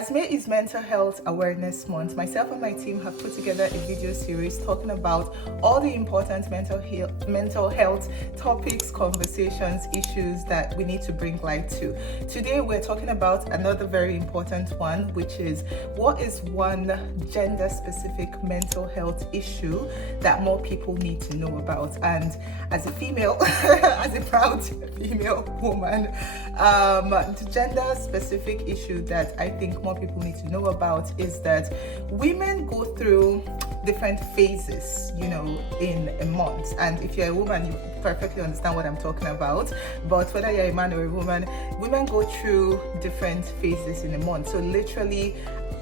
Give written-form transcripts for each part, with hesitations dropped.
As May is Mental Health Awareness Month, myself and my team have put together a video series talking about all the important mental health topics, conversations, issues that we need to bring light to. Today we're talking about another very important one, which is what is one gender-specific mental health issue that more people need to know about. And as a female, as a proud female woman, the gender-specific issue that I think more people need to know about is that women go through different phases, in a month. And if you're a woman, you perfectly understand what I'm talking about. But whether you're a man or a woman, women go through different phases in a month. So literally,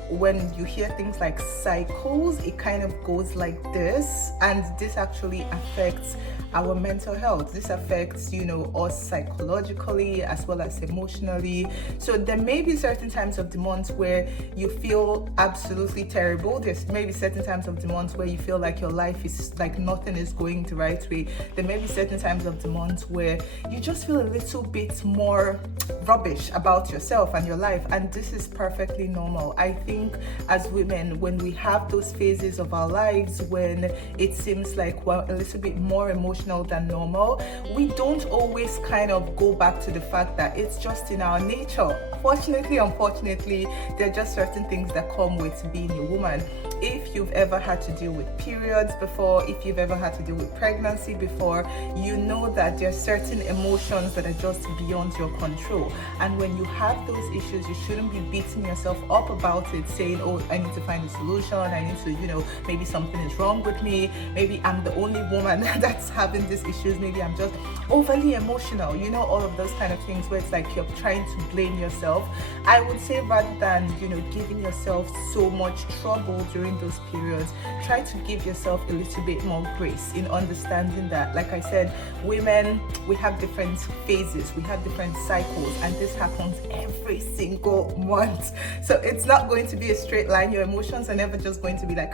when you hear things like cycles, it kind of goes like this, and this actually affects our mental health. This affects, us psychologically as well as emotionally. So there may be certain times of the month where you feel absolutely terrible. There's maybe certain times of the month where you feel like your life is like nothing is going the right way. There may be certain times of the month where you just feel a little bit more rubbish about yourself and your life, and this is perfectly normal. I think as women, when we have those phases of our lives when it seems like we're a little bit more emotional than normal, we don't always kind of go back to the fact that it's just in our nature. Fortunately, unfortunately, there are just certain things that come with being a woman. If you've ever had to deal with periods before, if you've ever had to deal with pregnancy before, you know that there are certain emotions that are just beyond your control. And when you have those issues, you shouldn't be beating yourself up about it, saying, oh, I need to find a solution, I need to, maybe something is wrong with me, maybe I'm the only woman that's having these issues, maybe I'm just overly emotional, all of those kind of things where it's like you're trying to blame yourself. I would say rather than, giving yourself so much trouble during those periods, try to give yourself a little bit more grace in understanding that, like I said, women, we have different phases, we have different cycles, and this happens every single month. So it's not going to be a straight line. Your emotions are never just going to be like,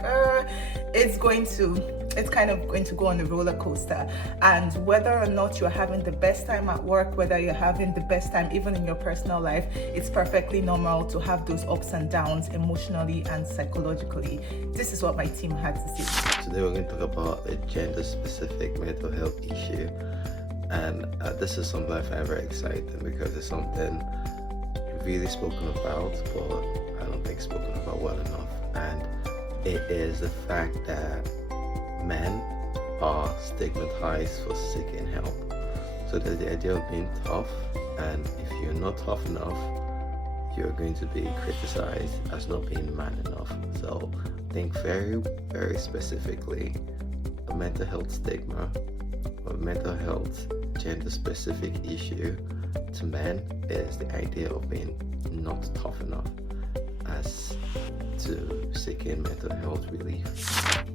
it's kind of going to go on a roller coaster. And whether or not you're having the best time at work, whether you're having the best time even in your personal life, it's perfectly normal to have those ups and downs emotionally and psychologically. This is what my team had to say. Today we're going to talk about a gender-specific mental health issue, and this is something I find very exciting because it's something really spoken about, but I don't think spoken about well enough. And it is the fact that men are stigmatized for seeking help. So there's the idea of being tough, and if you're not tough enough, you're going to be criticized as not being man enough. So think very, very specifically, a mental health stigma or mental health gender-specific issue to men is the idea of being not tough enough as to seeking mental health relief.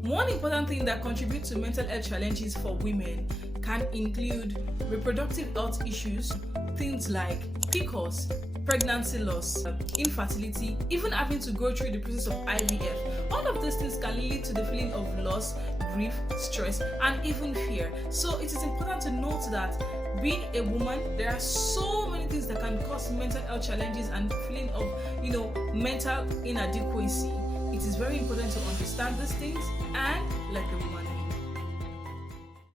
One important thing that contributes to mental health challenges for women can include reproductive health issues, things like PCOS, pregnancy loss, infertility, even having to go through the process of IVF. All of these things can lead to the feeling of loss, grief, stress, and even fear. So it is important to note that being a woman, there are so many things that can cause mental health challenges and feeling of, mental inadequacy. It is very important to understand these things and let the woman